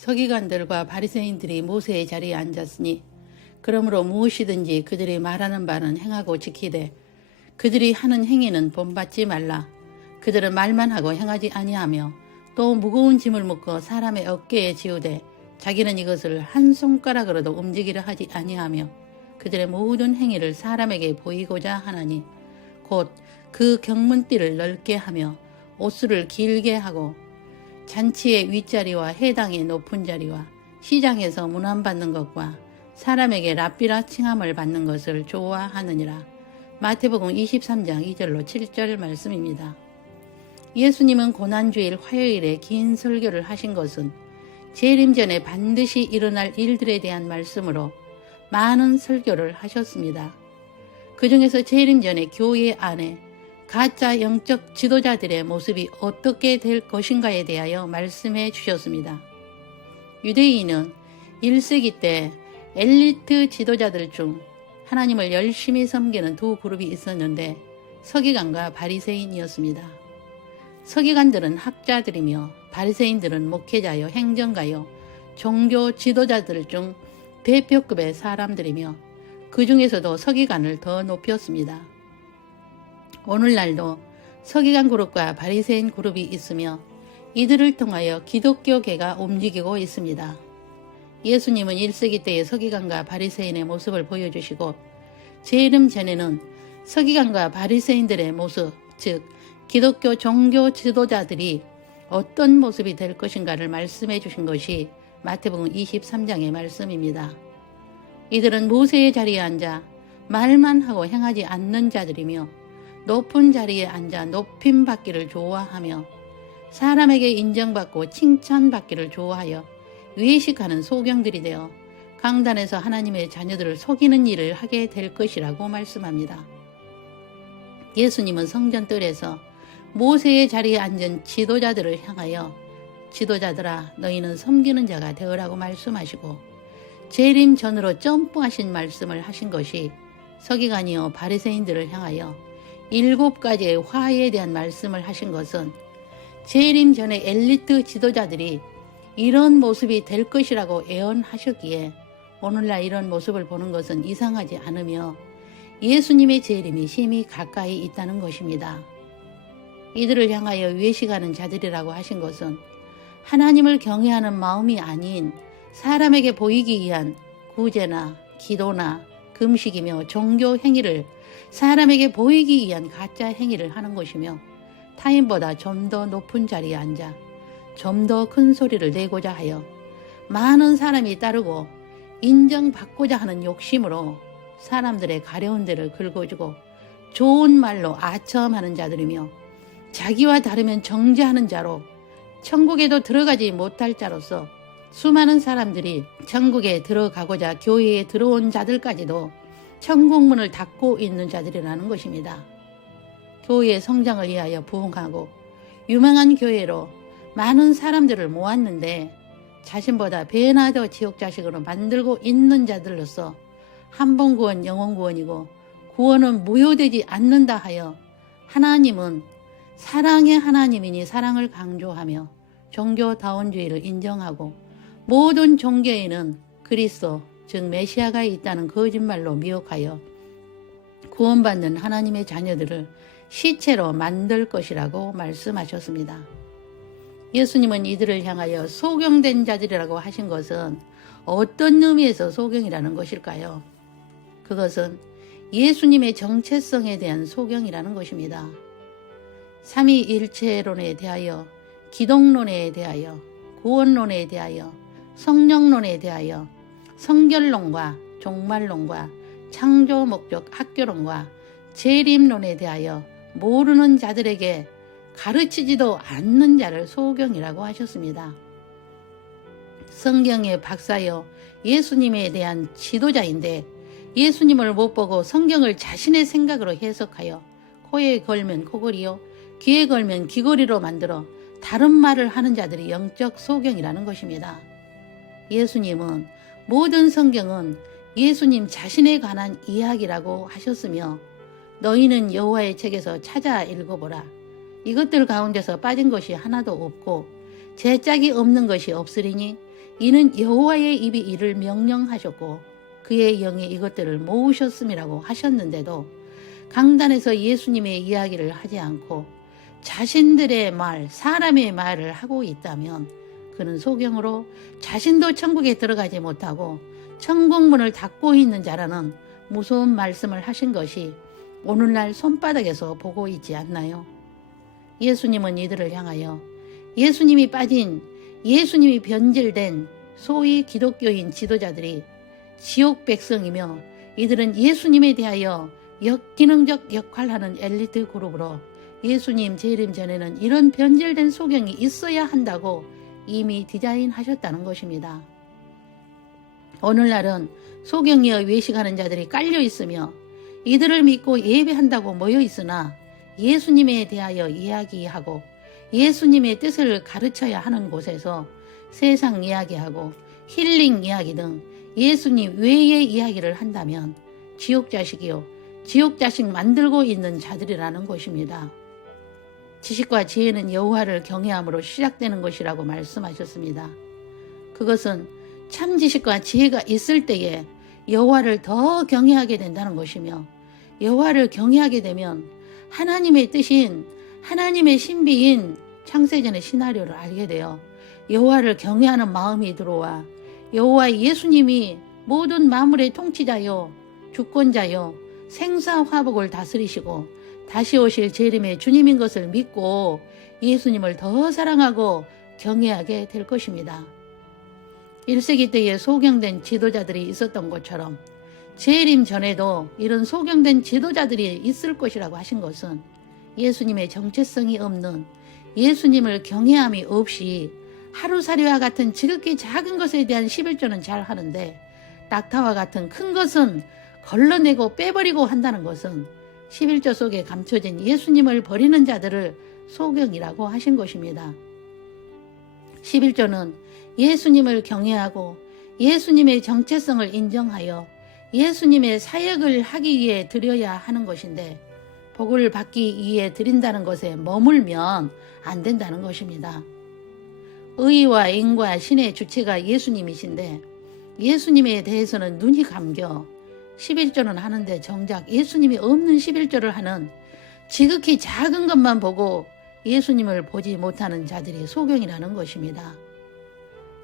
서기관들과 바리새인들이 모세의 자리에 앉았으니 그러므로 무엇이든지 그들이 말하는 바는 행하고 지키되 그들이 하는 행위는 본받지 말라. 그들은 말만 하고 행하지 아니하며 또 무거운 짐을 묶어 사람의 어깨에 지우되 자기는 이것을 한 손가락으로도 움직이려 하지 아니하며 그들의 모든 행위를 사람에게 보이고자 하나니 곧 그 경문띠를 넓게 하며 옷수를 길게 하고 잔치의 윗자리와 해당의 높은 자리와 시장에서 문안받는 것과 사람에게 랍비라 칭함을 받는 것을 좋아하느니라. 마태복음 23장 2절로 7절 말씀입니다. 예수님은 고난주일 화요일에 긴 설교를 하신 것은 재림 전에 반드시 일어날 일들에 대한 말씀으로 많은 설교를 하셨습니다. 그 중에서 재림 전에 교회 안에 가짜 영적 지도자들의 모습이 어떻게 될 것인가에 대하여 말씀해 주셨습니다. 유대인은 1세기 때 엘리트 지도자들 중 하나님을 열심히 섬기는 두 그룹이 있었는데 서기관과 바리새인이었습니다. 서기관들은 학자들이며 바리새인들은 목회자요, 행정가요, 종교 지도자들 중 대표급의 사람들이며 그 중에서도 서기관을 더 높였습니다. 오늘날도 서기관 그룹과 바리새인 그룹이 있으며 이들을 통하여 기독교계가 움직이고 있습니다. 예수님은 1세기 때의 서기관과 바리새인의 모습을 보여주시고 재림 전에는 서기관과 바리새인들의 모습, 즉 기독교 종교 지도자들이 어떤 모습이 될 것인가를 말씀해 주신 것이 마태복음 23장의 말씀입니다. 이들은 모세의 자리에 앉아 말만 하고 행하지 않는 자들이며 높은 자리에 앉아 높임 받기를 좋아하며 사람에게 인정받고 칭찬받기를 좋아하여 외식하는 소경들이 되어 강단에서 하나님의 자녀들을 속이는 일을 하게 될 것이라고 말씀합니다. 예수님은 성전뜰에서 모세의 자리에 앉은 지도자들을 향하여 지도자들아 너희는 섬기는 자가 되으라고 말씀하시고 재림 전으로 점프하신 말씀을 하신 것이 서기관이요 바리새인들을 향하여 7가지의 화해에 대한 말씀을 하신 것은 재림 전에 엘리트 지도자들이 이런 모습이 될 것이라고 예언하셨기에 오늘날 이런 모습을 보는 것은 이상하지 않으며 예수님의 재림이 심히 가까이 있다는 것입니다. 이들을 향하여 외식하는 자들이라고 하신 것은 하나님을 경외하는 마음이 아닌 사람에게 보이기 위한 구제나 기도나 금식이며 종교 행위를 사람에게 보이기 위한 가짜 행위를 하는 것이며 타인보다 좀 더 높은 자리에 앉아 좀 더 큰 소리를 내고자 하여 많은 사람이 따르고 인정받고자 하는 욕심으로 사람들의 가려운 데를 긁어주고 좋은 말로 아첨하는 자들이며 자기와 다르면 정죄하는 자로 천국에도 들어가지 못할 자로서 수많은 사람들이 천국에 들어가고자 교회에 들어온 자들까지도 천국문을 닫고 있는 자들이라는 것입니다. 교회의 성장을 위하여 부흥하고 유명한 교회로 많은 사람들을 모았는데 자신보다 배나 더 지옥자식으로 만들고 있는 자들로서 한 번 구원 영원 구원이고 구원은 무효되지 않는다 하여 하나님은 사랑의 하나님이니 사랑을 강조하며 종교다원주의를 인정하고 모든 종교에는 그리스도 즉 메시아가 있다는 거짓말로 미혹하여 구원받는 하나님의 자녀들을 시체로 만들 것이라고 말씀하셨습니다. 예수님은 이들을 향하여 소경된 자들이라고 하신 것은 어떤 의미에서 소경이라는 것일까요? 그것은 예수님의 정체성에 대한 소경이라는 것입니다. 삼위일체론에 대하여, 기독론에 대하여, 구원론에 대하여, 성령론에 대하여, 성결론과 종말론과 창조 목적 학교론과 재림론에 대하여 모르는 자들에게 가르치지도 않는 자를 소경이라고 하셨습니다. 성경의 박사여 예수님에 대한 지도자인데 예수님을 못 보고 성경을 자신의 생각으로 해석하여 코에 걸면 코걸이요 귀에 걸면 귀걸이로 만들어 다른 말을 하는 자들이 영적 소경이라는 것입니다. 예수님은 모든 성경은 예수님 자신에 관한 이야기라고 하셨으며 너희는 여호와의 책에서 찾아 읽어보라. 이것들 가운데서 빠진 것이 하나도 없고 제짝이 없는 것이 없으리니 이는 여호와의 입이 이를 명령하셨고 그의 영이 이것들을 모으셨음이라고 하셨는데도 강단에서 예수님의 이야기를 하지 않고 자신들의 말, 사람의 말을 하고 있다면 그는 소경으로 자신도 천국에 들어가지 못하고 천국문을 닫고 있는 자라는 무서운 말씀을 하신 것이 오늘날 손바닥에서 보고 있지 않나요? 예수님은 이들을 향하여 예수님이 변질된 소위 기독교인 지도자들이 지옥 백성이며 이들은 예수님에 대하여 역기능적 역할하는 엘리트 그룹으로 예수님 재림 전에는 이런 변질된 소경이 있어야 한다고 이미 디자인하셨다는 것입니다. 오늘날은 소경이여 외식하는 자들이 깔려 있으며 이들을 믿고 예배한다고 모여 있으나 예수님에 대하여 이야기하고 예수님의 뜻을 가르쳐야 하는 곳에서 세상 이야기하고 힐링 이야기 등 예수님 외의 이야기를 한다면 지옥 자식이요 지옥 자식 만들고 있는 자들이라는 것입니다. 지식과 지혜는 여호와를 경외함으로 시작되는 것이라고 말씀하셨습니다. 그것은 참 지식과 지혜가 있을 때에 여호와를 더 경외하게 된다는 것이며 여호와를 경외하게 되면 하나님의 뜻인 하나님의 신비인 창세전의 시나리오를 알게 되어 여호와를 경외하는 마음이 들어와 여호와 예수님이 모든 만물의 통치자요 주권자요 생사화복을 다스리시고 다시 오실 재림의 주님인 것을 믿고 예수님을 더 사랑하고 경외하게 될 것입니다. 1세기 때에 소경된 지도자들이 있었던 것처럼 재림 전에도 이런 소경된 지도자들이 있을 것이라고 하신 것은 예수님의 정체성이 없는 예수님을 경외함이 없이 하루살이와 같은 지극히 작은 것에 대한 11조는 잘 하는데 낙타와 같은 큰 것은 걸러내고 빼버리고 한다는 것은 11조 속에 감춰진 예수님을 버리는 자들을 소경이라고 하신 것입니다. 11조는 예수님을 경외하고 예수님의 정체성을 인정하여 예수님의 사역을 하기 위해 드려야 하는 것인데 복을 받기 위해 드린다는 것에 머물면 안 된다는 것입니다. 의와 인과 신의 주체가 예수님이신데 예수님에 대해서는 눈이 감겨 11조는 하는데 정작 예수님이 없는 11조를 하는 지극히 작은 것만 보고 예수님을 보지 못하는 자들이 소경이라는 것입니다.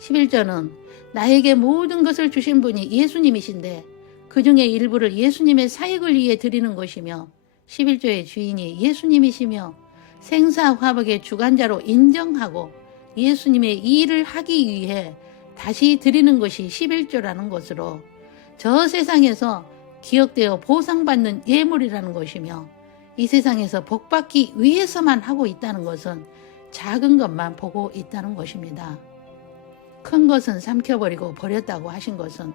11조는 나에게 모든 것을 주신 분이 예수님이신데 그 중에 일부를 예수님의 사역을 위해 드리는 것이며 11조의 주인이 예수님이시며 생사화복의 주관자로 인정하고 예수님의 일을 하기 위해 다시 드리는 것이 11조라는 것으로 저 세상에서 기억되어 보상받는 예물이라는 것이며 이 세상에서 복받기 위해서만 하고 있다는 것은 작은 것만 보고 있다는 것입니다. 큰 것은 삼켜버리고 버렸다고 하신 것은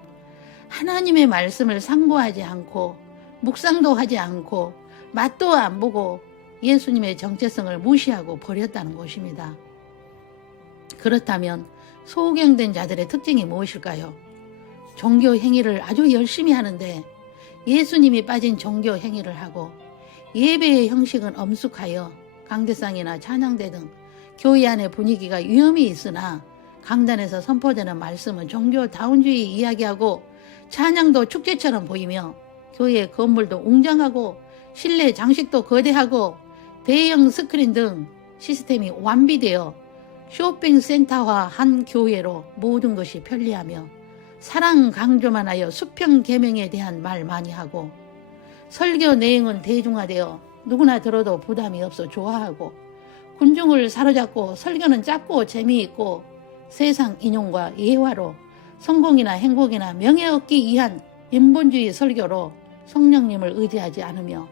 하나님의 말씀을 상고하지 않고 묵상도 하지 않고 맛도 안 보고 예수님의 정체성을 무시하고 버렸다는 것입니다. 그렇다면 소경된 자들의 특징이 무엇일까요? 종교 행위를 아주 열심히 하는데 예수님이 빠진 종교 행위를 하고 예배의 형식은 엄숙하여 강대상이나 찬양대 등 교회 안의 분위기가 위험이 있으나 강단에서 선포되는 말씀은 종교다운주의 이야기하고 찬양도 축제처럼 보이며 교회 건물도 웅장하고 실내 장식도 거대하고 대형 스크린 등 시스템이 완비되어 쇼핑센터화한 교회로 모든 것이 편리하며 사랑 강조만 하여 수평 계명에 대한 말 많이 하고 설교 내용은 대중화되어 누구나 들어도 부담이 없어 좋아하고 군중을 사로잡고 설교는 짧고 재미있고 세상 인용과 예화로 성공이나 행복이나 명예 얻기 위한 인본주의 설교로 성령님을 의지하지 않으며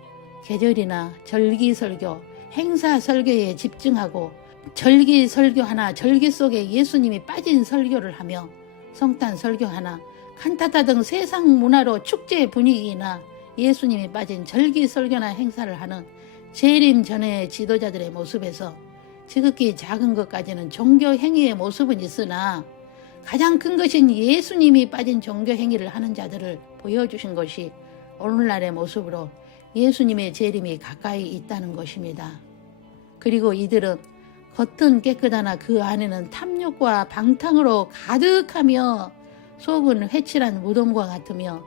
계절이나 절기 설교, 행사 설교에 집중하고 절기 설교 하나 절기 속에 예수님이 빠진 설교를 하며 성탄 설교 하나 칸타타 등 세상 문화로 축제 분위기나 예수님이 빠진 절기 설교나 행사를 하는 재림 전의 지도자들의 모습에서 지극히 작은 것까지는 종교 행위의 모습은 있으나 가장 큰 것인 예수님이 빠진 종교 행위를 하는 자들을 보여주신 것이 오늘날의 모습으로 예수님의 재림이 가까이 있다는 것입니다. 그리고 이들은 겉은 깨끗하나 그 안에는 탐욕과 방탕으로 가득하며 속은 회칠한 무덤과 같으며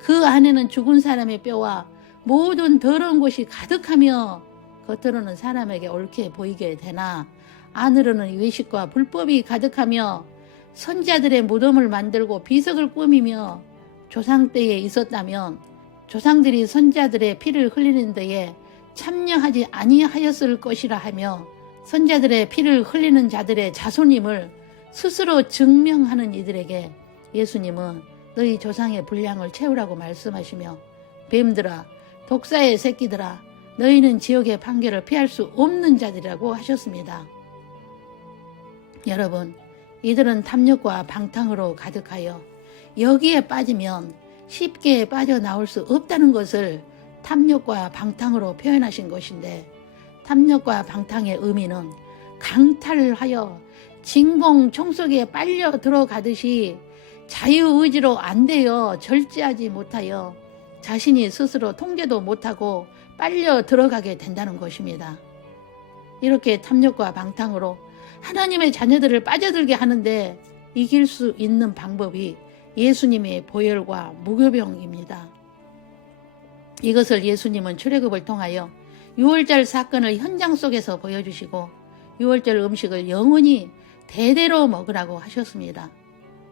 그 안에는 죽은 사람의 뼈와 모든 더러운 것이 가득하며 겉으로는 사람에게 옳게 보이게 되나 안으로는 외식과 불법이 가득하며 선지자들의 무덤을 만들고 비석을 꾸미며 조상 때에 있었다면 조상들이 선지자들의 피를 흘리는 데에 참여하지 아니하였을 것이라 하며 선지자들의 피를 흘리는 자들의 자손임을 스스로 증명하는 이들에게 예수님은 너희 조상의 분량을 채우라고 말씀하시며 뱀들아 독사의 새끼들아 너희는 지옥의 판결을 피할 수 없는 자들이라고 하셨습니다. 여러분, 이들은 탐욕과 방탕으로 가득하여 여기에 빠지면 쉽게 빠져나올 수 없다는 것을 탐욕과 방탕으로 표현하신 것인데, 탐욕과 방탕의 의미는 강탈하여 진공 총속에 빨려 들어가듯이 자유의지로 안 되어 절제하지 못하여 자신이 스스로 통제도 못하고 빨려 들어가게 된다는 것입니다. 이렇게 탐욕과 방탕으로 하나님의 자녀들을 빠져들게 하는데 이길 수 있는 방법이 예수님의 보혈과 무교병입니다. 이것을 예수님은 출애굽을 통하여 유월절 사건을 현장 속에서 보여주시고 유월절 음식을 영원히 대대로 먹으라고 하셨습니다.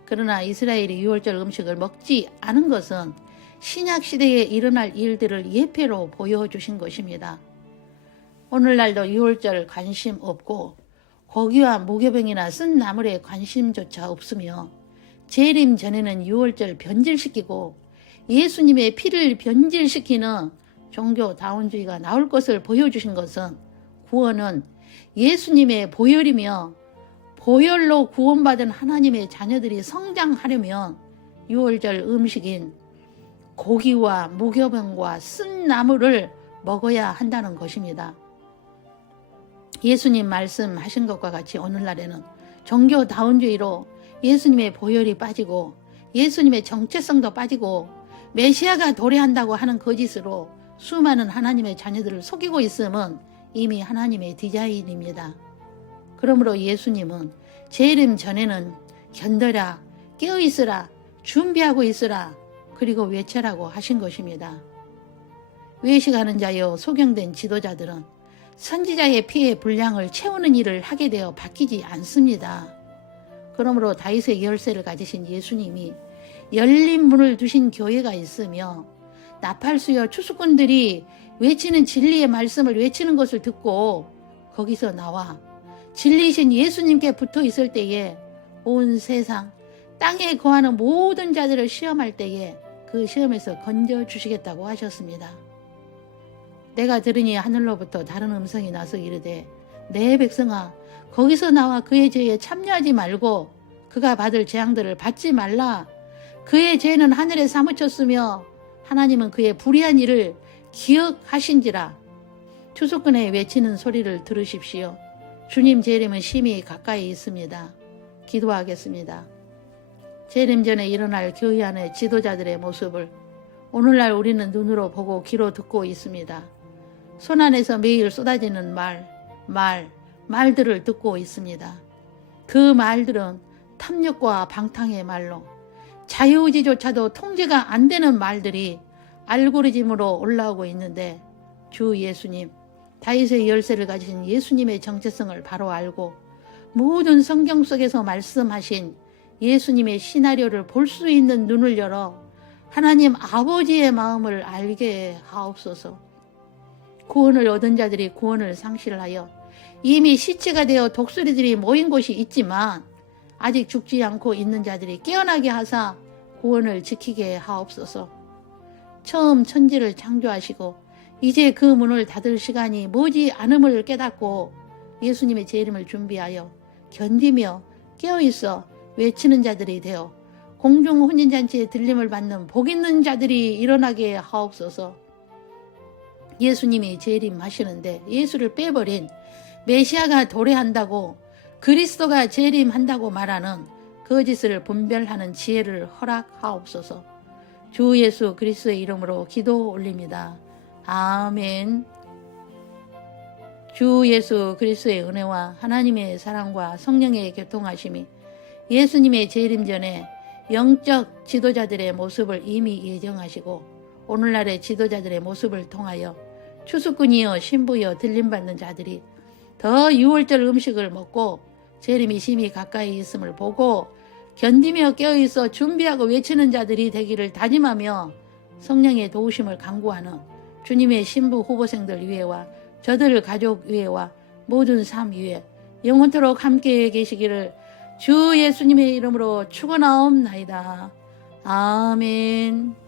그러나 이스라엘이 유월절 음식을 먹지 않은 것은 신약시대에 일어날 일들을 예표로 보여주신 것입니다. 오늘날도 유월절 관심 없고 고기와 무교병이나 쓴 나물에 관심조차 없으며 재림 전에는 유월절 변질시키고 예수님의 피를 변질시키는 종교다운주의가 나올 것을 보여주신 것은 구원은 예수님의 보혈이며 보혈로 구원받은 하나님의 자녀들이 성장하려면 유월절 음식인 고기와 무교병과 쓴 나물을 먹어야 한다는 것입니다. 예수님 말씀하신 것과 같이 오늘날에는 종교다운주의로 예수님의 보혈이 빠지고 예수님의 정체성도 빠지고 메시아가 도래한다고 하는 거짓으로 수많은 하나님의 자녀들을 속이고 있음은 이미 하나님의 디자인입니다. 그러므로 예수님은 재림 전에는 견뎌라, 깨어있으라, 준비하고 있으라, 그리고 외쳐라고 하신 것입니다. 외식하는 자여 소경된 지도자들은 선지자의 피의 분량을 채우는 일을 하게 되어 바뀌지 않습니다. 그러므로 다윗의 열쇠를 가지신 예수님이 열린 문을 두신 교회가 있으며 나팔수여 추수꾼들이 외치는 진리의 말씀을 외치는 것을 듣고 거기서 나와 진리이신 예수님께 붙어 있을 때에 온 세상 땅에 거하는 모든 자들을 시험할 때에 그 시험에서 건져주시겠다고 하셨습니다. 내가 들으니 하늘로부터 다른 음성이 나서 이르되 내 백성아 거기서 나와 그의 죄에 참여하지 말고 그가 받을 재앙들을 받지 말라. 그의 죄는 하늘에 사무쳤으며 하나님은 그의 불의한 일을 기억하신지라. 추수꾼의 외치는 소리를 들으십시오. 주님 재림은 심히 가까이 있습니다. 기도하겠습니다. 재림 전에 일어날 교회 안의 지도자들의 모습을 오늘날 우리는 눈으로 보고 귀로 듣고 있습니다. 손 안에서 매일 쏟아지는 말들을 듣고 있습니다. 그 말들은 탐욕과 방탕의 말로 자유의지조차도 통제가 안 되는 말들이 알고리즘으로 올라오고 있는데 주 예수님, 다윗의 열쇠를 가지신 예수님의 정체성을 바로 알고 모든 성경 속에서 말씀하신 예수님의 시나리오를 볼 수 있는 눈을 열어 하나님 아버지의 마음을 알게 하옵소서. 구원을 얻은 자들이 구원을 상실하여 이미 시체가 되어 독수리들이 모인 곳이 있지만 아직 죽지 않고 있는 자들이 깨어나게 하사 구원을 지키게 하옵소서. 처음 천지를 창조하시고 이제 그 문을 닫을 시간이 머지 않음을 깨닫고 예수님의 재림을 준비하여 견디며 깨어있어 외치는 자들이 되어 공중 혼인잔치에 들림을 받는 복 있는 자들이 일어나게 하옵소서. 예수님이 재림하시는데 예수를 빼버린 메시아가 도래한다고 그리스도가 재림한다고 말하는 거짓을 분별하는 지혜를 허락하옵소서. 주 예수 그리스도의 이름으로 기도 올립니다. 아멘. 주 예수 그리스도의 은혜와 하나님의 사랑과 성령의 교통하심이 예수님의 재림 전에 영적 지도자들의 모습을 이미 예정하시고 오늘날의 지도자들의 모습을 통하여 추수꾼이여 신부여 들림받는 자들이 더 유월절 음식을 먹고 재림이 심히 가까이 있음을 보고 견디며 깨어있어 준비하고 외치는 자들이 되기를 다짐하며 성령의 도우심을 간구하는 주님의 신부 후보생들 위에와 저들 가족 위에와 모든 삶 위에 영원토록 함께 계시기를 주 예수님의 이름으로 축원하옵나이다. 아멘.